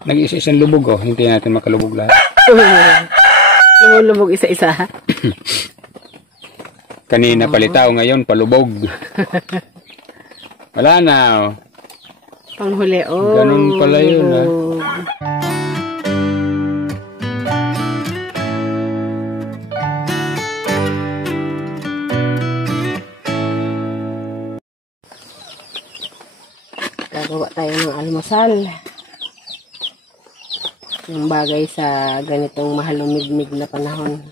Nag-isa-isang lubog oh. Hindi natin makalubog lahat. Lumulubog isa-isa. Kanina palitaw, ngayon palubog. Wala na oh. Panghuli oh. Ganun pala yun ha. Gagawa tayo ng almusal. Yung bagay sa ganitong mahalumigmig na panahon.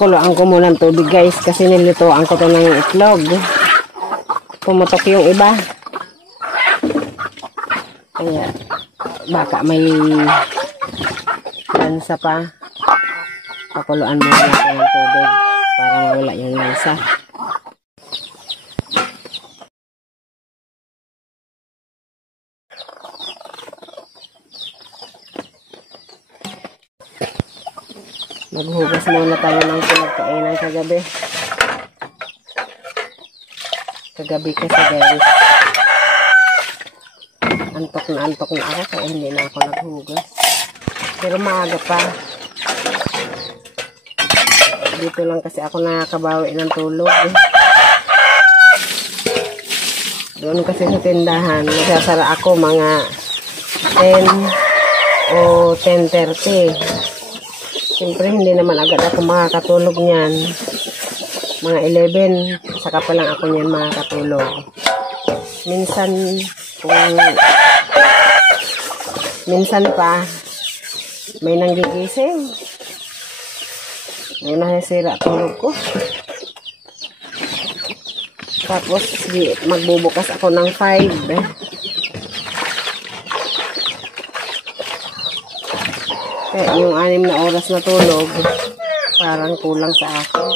Pakuloan ko muna ng tubig guys kasi nilutoan ko to ng itlog. Pumutok yung iba. Kaya baka may lansa pa. Pakuloan muna natin ng tubig para mawala yung lansa. Maghugas muna tayo ng pinagkainan kagabi. Kagabi kasi guys, antok na ako kaya hindi na ako naghugas. Pero maaga pa. Dito lang kasi ako nakakabawi ng tulog. Doon kasi sa tindahan, nagsasara ako mga 10 o 10:30. Siyempre, hindi naman agad ako makakatulog niyan. Mga 11, saka pa lang ako niyan makakatulog. Minsan pa, may nanggigising. May nasisira tulog ko. Tapos, magbubukas ako ng 5. Kaya yung 6 na oras na tulog, parang kulang sa akin.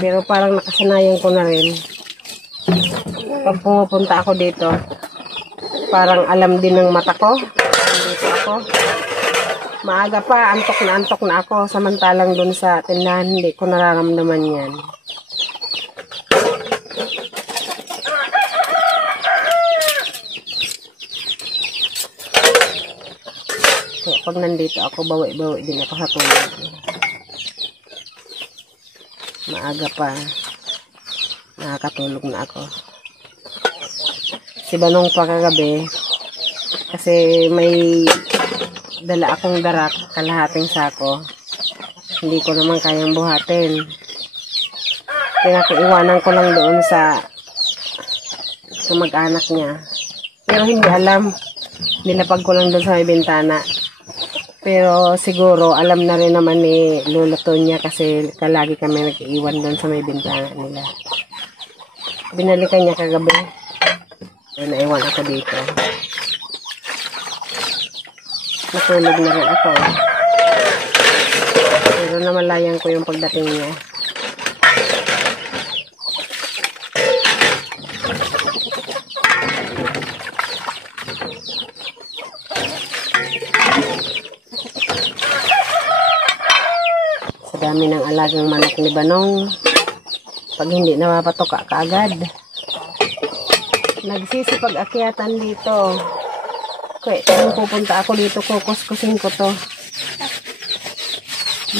Pero parang nakasanayan ko na rin. Pag pumupunta ako dito, parang alam din ng mata ko. Dito ako. Maaga pa, antok na ako. Samantalang dun sa tindahan, hindi ko nararamdaman yan. Kaya pag nandito ako, bawi-bawi din ako sa tulog. Maaga pa, nakakatulog na ako. Si Banong pa kagabi, kasi may dala akong darak, kalahating sako. Hindi ko naman kayang buhatin. Pinakaiwanan ko lang doon sa mag-anak niya. Pero hindi alam, nilapag ko lang doon sa may bintana. Pero siguro alam na rin naman ni Lolo Tonya kasi kalagi kami nag-iwan doon sa may bintana nila. Binalikan niya kagabi. So, naiwan ako dito. Natulog na rin ako. Pero namalayan ko yung pagdating niya. Dami ng alagang manok ni Banong. Pag hindi napapatok kaagad. Nagsisipag-akyatan dito. Kaya kung pupunta ako dito, kukuskusin ko to.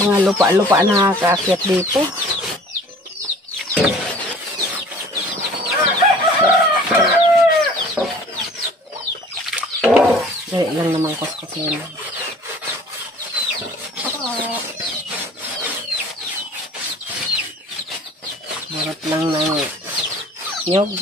Mga lupa-lupa na nakakaakyat dito. Kaya lang naman kuskusin. Marot lang ng nyog.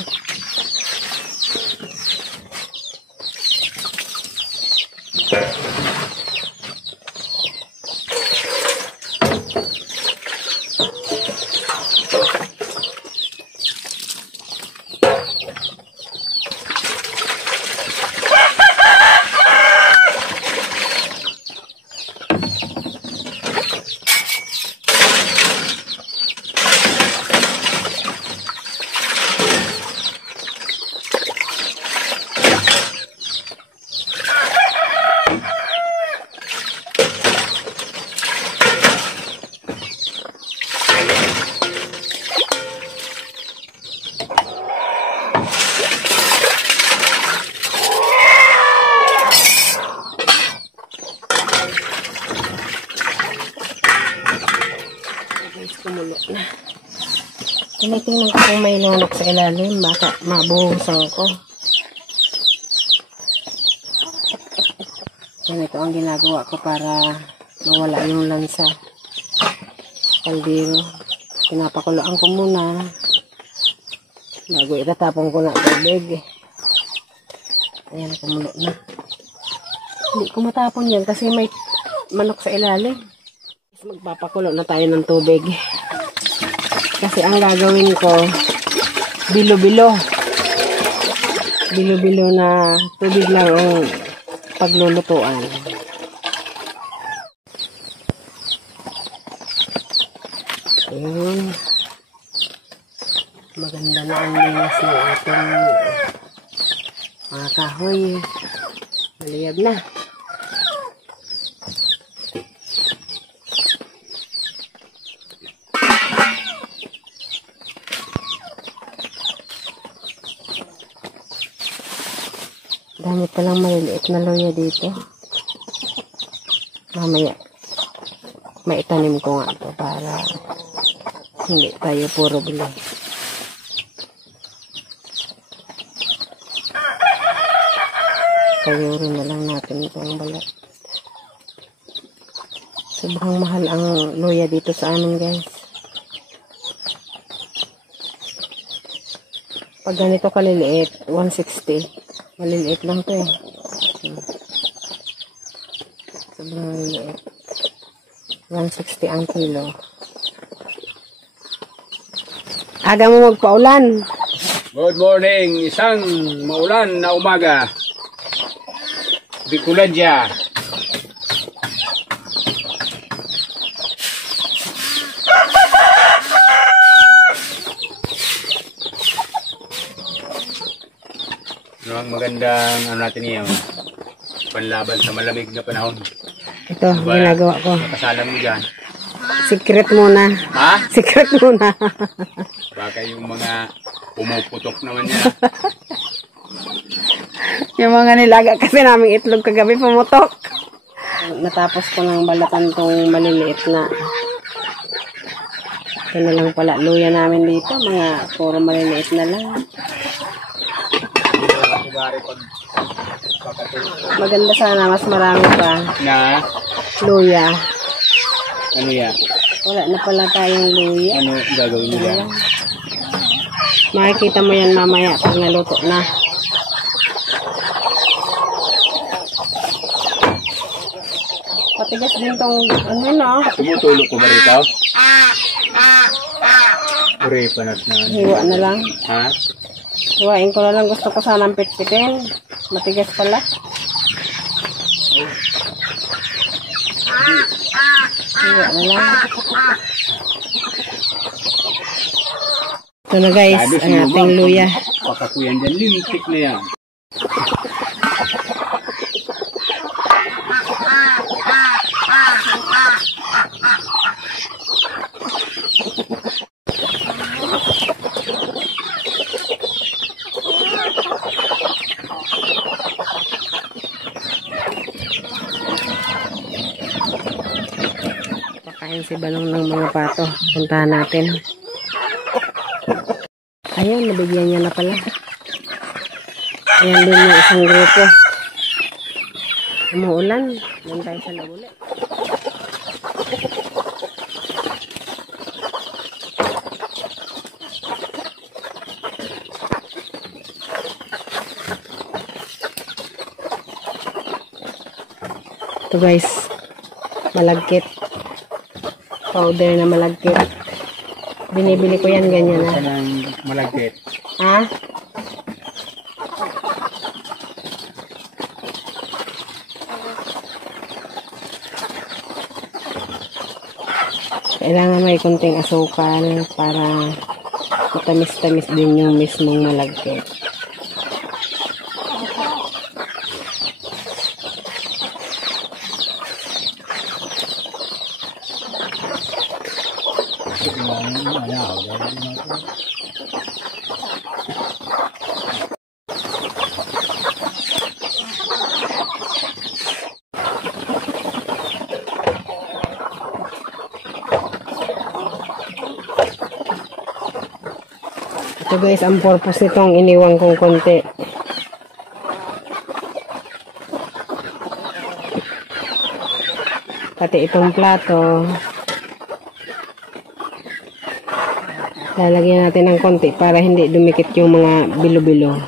Tinitingnan ko kung may lunok sa ilalim. Baka mabuhusan ko. Ganito ang ginagawa ko para mawala yung lansa. Kaldero. Pinapakuloan ko muna. Bago itatapon ko na tubig. Ayan, kumulo na. Hindi ko matapon yan kasi may manok sa ilalim. Magpapakulo na tayo ng tubig. Kasi ang gagawin ko, bilo-bilo. Bilo-bilo na tubig lang ang paglulutuan. Ayun. Maganda na ang linis ng ating mga kahoy. Maliyab na. Dami palang maliliit na luya dito. Mamaya, maitanim ko nga ito para hindi tayo puro bilo. Kayurin na lang natin itong balat. Sobrang mahal ang luya dito sa amin, guys. Pag ganito kaliliit, 160. Maliliit lang to eh. Sobrang maliliit. 160 ang kilo. Aga mo magpaulan. Good morning. Isang maulan na umaga. Bicolandia. Ang magandang ano natin yan, panlaban sa malamig na panahon. Ito, Diba? ginagawa ko. Kasalan mo dyan. Secret muna. Ha? Secret muna. Baka yung mga pumuputok naman yan. Yung mga nilaga kasi naming itlog kagabi pumutok. Natapos ko ng balatan tong maliliit na. Ito na lang pala luya namin dito. Mga puro maliliit na lang. Maganda sana, mas marami pa. Na? Luya. Ano yan? Wala na pala tayong luya. Ano gagawin nila? Wala. Makikita mo yan mamaya pag naluto na. Patigas din tong ano na. Tumutulog ko ba rito? Ure, panas na. Hiwa na lang. Ha? Hiwain ko na lang. Gusto ko sanang pitpitin. Matigas pala. Hiwa na lang. Ito na guys, ang ating luya. Pakakuyan dyan, lintik na yan. Pakain si Balong ng mga pato. Puntahan natin. Ayun, nabigyan niya na pala. Ayan din yung isang grupo. Umuulan. Doon tayo sa loob ulit. Ito guys, malagkit. Powder na malagkit. Binibili ko yan ganyan na. Kanang malagkit. Ha? Kailangan may konting asukal para matamis-tamis din yung mismong malagkit. So guys, ang purpose nitong iniwan kong konti. Pati itong plato. Lalagyan natin ng konti para hindi dumikit yung mga bilo-bilo.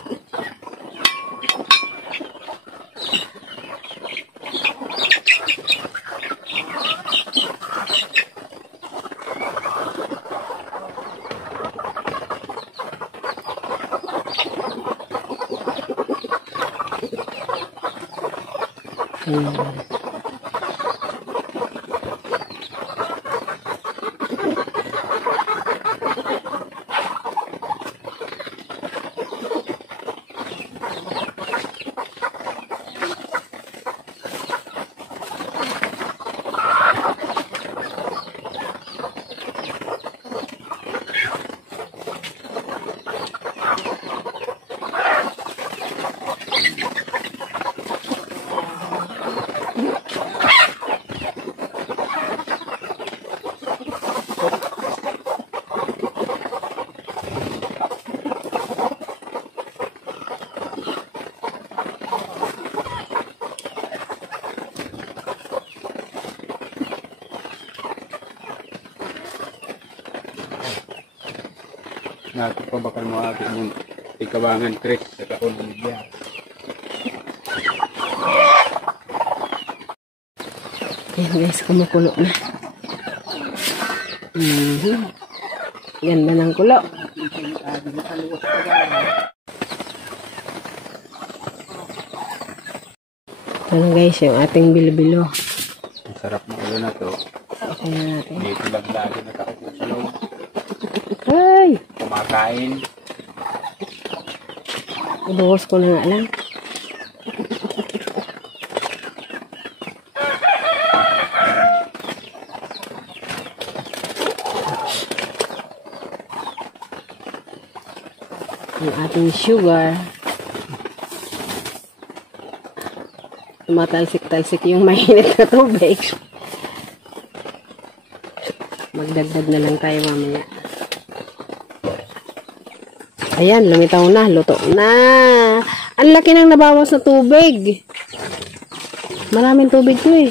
Nato pa bakal mo ako mong ikabangan Chris sa kaon niya. Ayan guys, kumukulo na. Ganda ng kulo. Ano guys, yung ating bilo-bilo. Ang sarap na ulo na to. Okay na natin. Dito lang lagi nakakita sa loob. Ay! Kumakain. Ibuhos ko na nga lang. Ang ating sugar. Tumatalsik-talsik yung mainit na tubig. Magdagdag na lang tayo mamaya. Ayan, lumitaw na. Luto na. Ang laki ng nabawas na tubig. Maraming tubig to eh.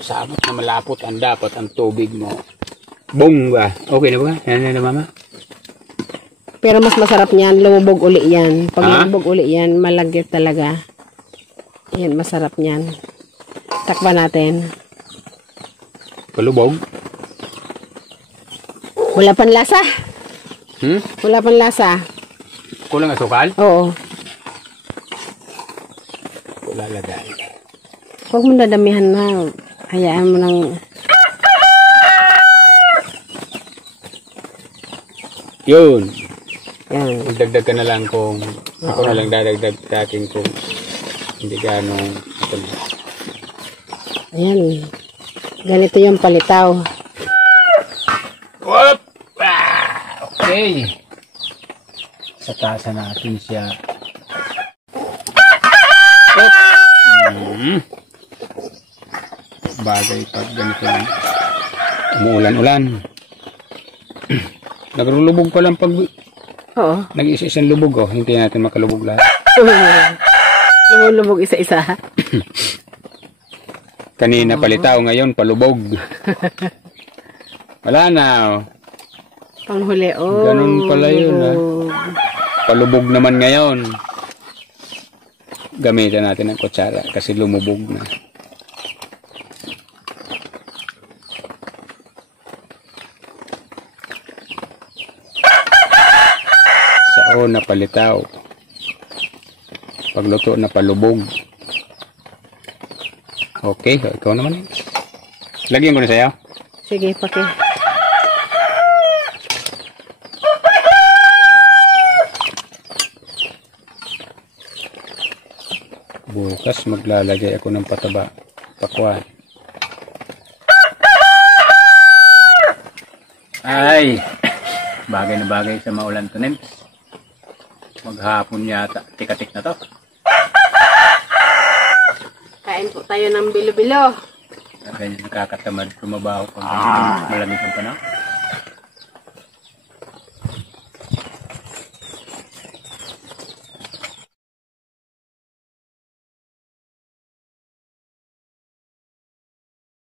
Sabot na malapot ang dapat ang tubig mo. Bongga. Okay na ba? Yan na mama? Pero mas masarap niyan, lumubog uli yan. Pag lumubog uli yan, malagkit talaga. Yan, masarap niyan. Takpan natin. Palubog? Wala pang lasa. Wala pang lasa. Kulang asukal? Oo. Wala lagay. Huwag mo dadamihan na. Hayaan mo ng... Yun. Yan. Magdagdag ka na lang kung ako na lang dadagdag sa akin kung hindi ganong ito na. Ayan. Ganito yung palitaw. Whoop! Okay. Sa tasa natin siya. Bagay pag ganito lang. Umuulan-ulan. Nagrulubog pa lang pag Oo. nag-isa-isang lubog. Oh. Hintayin natin makalubog lahat. Lumulubog isa-isa. Kanina palitaw, ngayon palubog. Wala na. Panghuli. Oh. Ganun pala yun. Ha? Palubog naman ngayon. Gamitan natin ang kutsara kasi lumubog na. Sao na palitaw. Pagluto na palubog. Okay, ikaw naman. Lagyan ko na sa'yo. Sige, paki. Bukas maglalagay ako ng pataba. Pakwan. Ay! Bagay na bagay sa maulan to, Nems. Maghapon yata. Tikatik na to. Kain po tayo ng bilo-bilo. Ganyan nakakatamad tumabaho pag malamig ang panahon.